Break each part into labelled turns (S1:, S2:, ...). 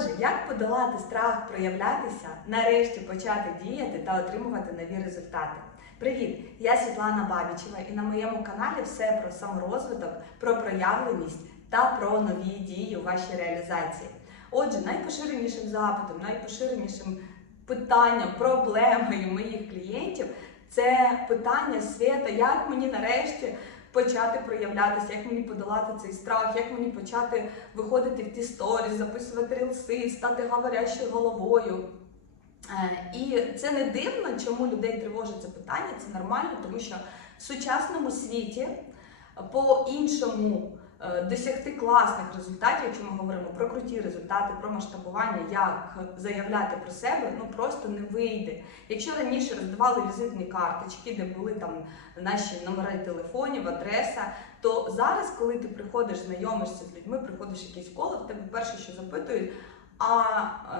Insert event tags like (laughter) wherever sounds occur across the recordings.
S1: Отже, як подолати страх проявлятися, нарешті почати діяти та отримувати нові результати? Привіт! Я Світлана Бабічева, і на моєму каналі все про саморозвиток, про проявленість та про нові дії у вашій реалізації. Отже, найпоширенішим запитом, найпоширенішим питанням, проблемою моїх клієнтів це питання Свята, як мені нарешті почати проявлятися, як мені подолати цей страх, як мені почати виходити в ті сторі, записувати рілси, стати говорящою головою. Е, І це не дивно, чому людей тривожить це питання. Це нормально, тому що в сучасному світі по-іншому досягти класних результатів, якщо ми говоримо про круті результати, про масштабування, як заявляти про себе, ну просто не вийде. Якщо раніше роздавали візитні карточки, де були там наші номери телефонів, адреса, то зараз, коли ти приходиш, знайомишся з людьми, приходиш в якесь коло, в тебе перше, що запитують. А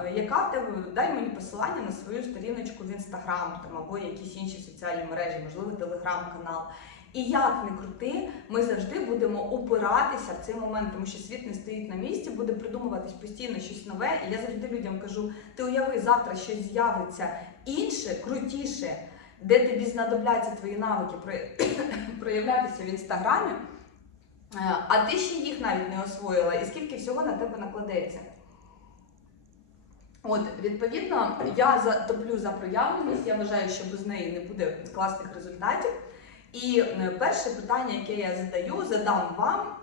S1: е, яка в тебе дай мені посилання на свою сторіночку в інстаграм або якісь інші соціальні мережі, можливо, телеграм-канал. І як не крути, ми завжди будемо упиратися в цей момент, тому що світ не стоїть на місці, буде придумуватись постійно щось нове. І я завжди людям кажу: ти уяви, завтра щось з'явиться інше, крутіше, де тобі знадобляться твої навики (coughs) проявлятися в інстаграмі, е, а ти ще їх навіть не освоїла, і скільки всього на тебе накладеться. От, відповідно, я топлю за проявленість. Я вважаю, що без неї не буде класних результатів. І е, перше питання, яке я задаю, задам вам.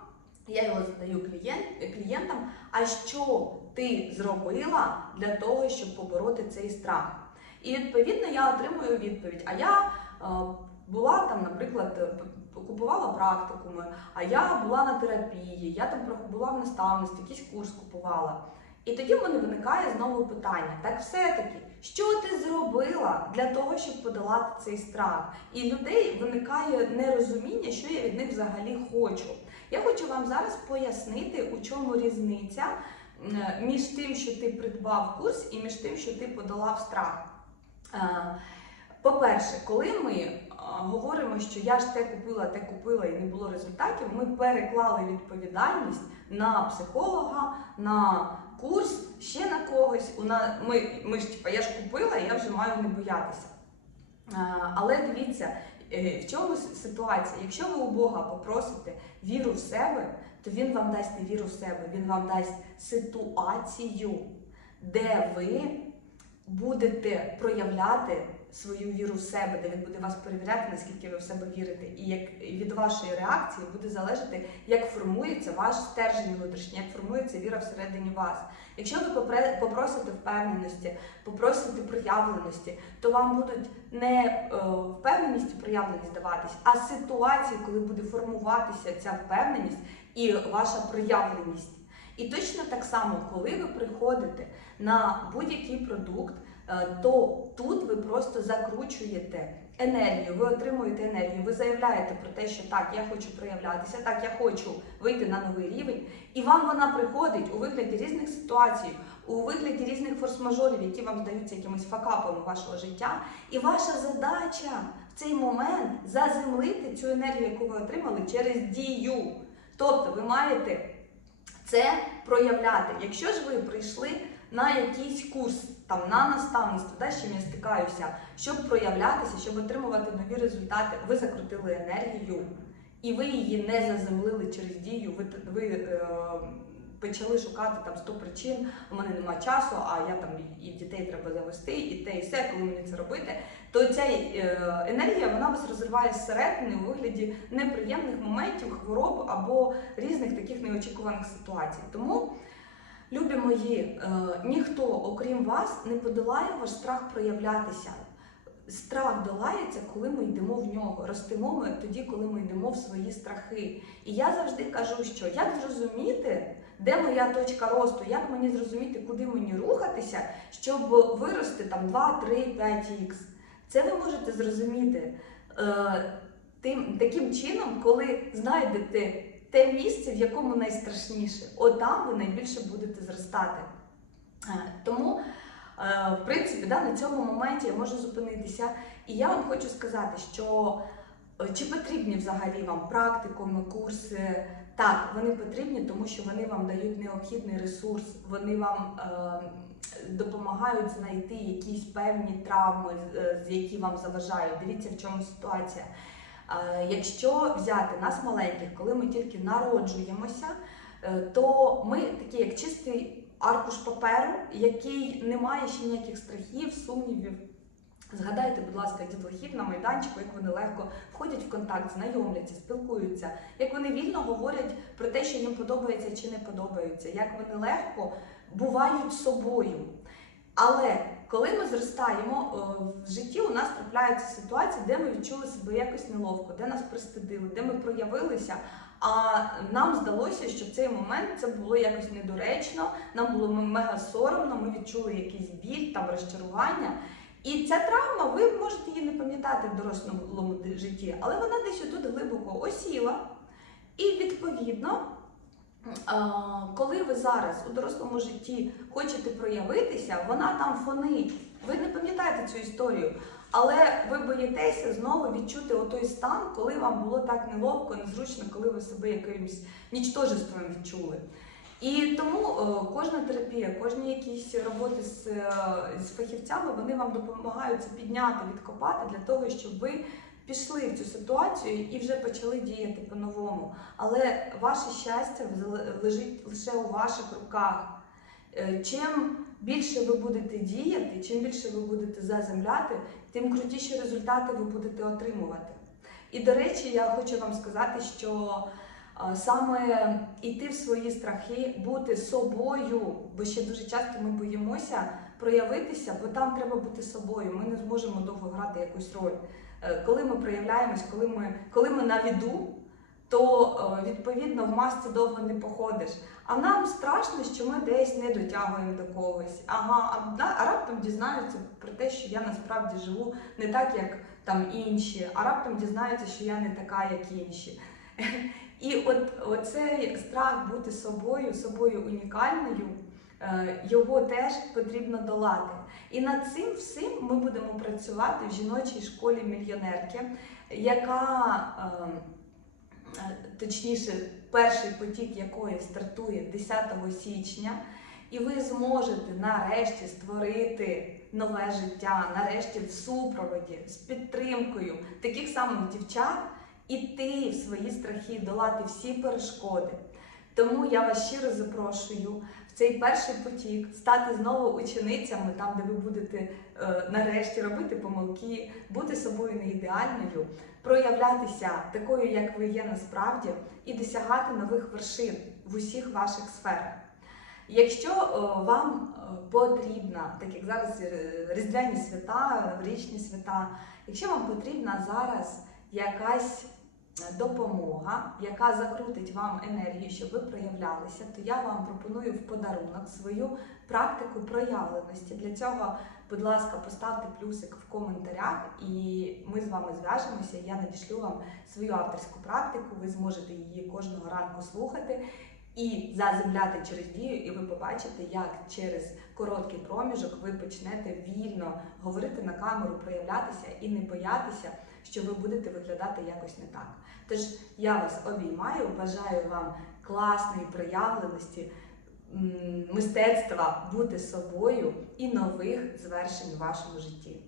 S1: Я його задаю клієнт, клієнтам. А що ти зробила для того, щоб побороти цей страх? І відповідно я отримую відповідь. А я е, була там, наприклад, е, купувала практикуми, а я була на терапії, я там була в наставництві, якийсь курс купувала. І тоді в мене виникає знову питання: так все-таки, що ти зробила для того, щоб подолати цей страх? І людей виникає нерозуміння, що я від них взагалі хочу. Я хочу вам зараз пояснити, у чому різниця між тим, що ти придбав курс, і між тим, що ти подолав страх. Е, По-перше, коли ми е, говоримо, що я ж те купила, те купила і не було результатів, ми переклали відповідальність на психолога, на курс, ще на когось. У нас, ми, ми ж типа, я ж купила, я вже маю не боятися. Але дивіться, е, в чому ситуація? Якщо ви у Бога попросите віру в себе, то Він вам дасть не віру в себе, Він вам дасть ситуацію, де ви будете проявляти свою віру в себе, де він буде вас перевіряти, наскільки ви в себе вірите, і як від вашої реакції буде залежати, як формується ваш стержень внутрішній, як формується віра всередині вас. Якщо ви попросите впевненості, попросите проявленості, то вам будуть не е, впевненість і проявленість даватись, а ситуації, коли буде формуватися ця впевненість і ваша проявленість. І точно так само, коли ви приходите на будь-який продукт, то тут ви просто закручуєте енергію, ви отримуєте енергію, ви заявляєте про те, що так, я хочу проявлятися, так, я хочу вийти на новий рівень, і вам вона приходить у вигляді різних ситуацій, у вигляді різних форс-мажорів, які вам здаються якимись факапами вашого життя. І ваша задача в цей момент заземлити цю енергію, яку ви отримали через дію. Тобто ви маєте це проявляти. Якщо ж ви прийшли на якийсь курс, там на наставництво, да, з чим я стикаюся, щоб проявлятися, щоб отримувати нові результати, ви закрутили енергію, і ви її не заземлили через дію. Ви, ви е, почали шукати там 100 причин, у мене немає часу, а я там і дітей треба завести, і те, і все, коли мені це робити. То ця е, енергія вона вас розриває зсередини у вигляді неприємних моментів, хвороб або різних таких неочікуваних ситуацій. Тому, любі мої, е, ніхто, окрім вас, не подолає ваш страх проявлятися. Страх долається, коли ми йдемо в нього. Ростемо ми тоді, коли ми йдемо в свої страхи. І я завжди кажу, що як зрозуміти, де моя точка росту, як мені зрозуміти, куди мені рухатися, щоб вирости там 2, 3, 5 х. Це ви можете зрозуміти е, тим, таким чином, коли знайдете те місце, в якому найстрашніше. Отам ви найбільше будете зростати. Е, тому, е, в принципі, да, на цьому моменті я можу зупинитися. І я вам хочу сказати, що е, чи потрібні взагалі вам практикуми, курси, Так, вони потрібні, тому що вони вам дають необхідний ресурс, вони вам е, допомагають знайти якісь певні травми, які вам заважають. Дивіться, в чому ситуація. Е, якщо взяти нас маленьких, коли ми тільки народжуємося, е, то ми такі як чистий аркуш паперу, який не має ще ніяких страхів, сумнівів. Згадайте, будь ласка, дітлахів на майданчику, як вони легко входять в контакт, знайомляться, спілкуються, як вони вільно говорять про те, що їм подобається чи не подобається, як вони легко бувають собою. Але коли ми зростаємо е, в житті, у нас трапляються ситуації, де ми відчули себе якось неловко, де нас пристидили, де ми проявилися. А нам здалося, що в цей момент це було якось недоречно, нам було мега соромно, ми відчули якийсь біль, там розчарування. І ця травма, ви можете її не пам'ятати в дорослому житті, але вона десь тут глибоко осіла. І відповідно, коли ви зараз у дорослому житті хочете проявитися, вона там фонить. Ви не пам'ятаєте цю історію, але ви боїтеся знову відчути отой стан, коли вам було так неловко, незручно, коли ви себе якимось нічтожеством відчули. І тому е, кожна терапія, кожні якісь роботи з, е, з фахівцями, вони вам допомагають це підняти, відкопати для того, щоб ви пішли в цю ситуацію і вже почали діяти по-новому. Але ваше щастя лежить лише у ваших руках. Е, Чим більше ви будете діяти, чим більше ви будете заземляти, тим крутіші результати ви будете отримувати. І до речі, я хочу вам сказати, що саме йти в свої страхи, бути собою, бо ще дуже часто ми боїмося проявитися, бо там треба бути собою. Ми не зможемо довго грати якусь роль. Е, Коли ми проявляємось, коли ми, коли ми на віду, то е, відповідно в масці довго не походиш. А нам страшно, що ми десь не дотягуємо до когось. Ага, а, раптом дізнаються про те, що я насправді живу не так, як там інші, а раптом дізнаються, що я не така, як інші. (laughs) І от оцей страх бути собою, собою унікальною, його теж потрібно долати. І над цим всім ми будемо працювати в жіночій школі мільйонерки, яка е, е, точніше, перший потік якої стартує 10 січня, і ви зможете нарешті створити нове життя, нарешті в супроводі з підтримкою таких самих дівчат, іти в свої страхи, долати всі перешкоди. Тому я вас щиро запрошую цей перший потік стати знову ученицями, там, де ви будете е, нарешті робити помилки, бути собою не ідеальною, проявлятися такою, як ви є насправді, і досягати нових вершин в усіх ваших сферах. Якщо е, вам е, потрібна, так як зараз е, різдвяні свята, річні свята, якщо вам потрібна зараз якась допомога, яка закрутить вам енергію, щоб ви проявлялися, то я вам пропоную в подарунок свою практику проявленості. Для цього, будь ласка, поставте плюсик в коментарях, і ми з вами зв'яжемося. Я надішлю вам свою авторську практику. Ви зможете її кожного ранку слухати і заземляти через дію, і ви побачите, як через короткий проміжок ви почнете вільно говорити на камеру, проявлятися і не боятися, що ви будете виглядати якось не так. Тож я вас обіймаю, бажаю вам класної проявленості, мистецтва бути собою і нових звершень у вашому житті.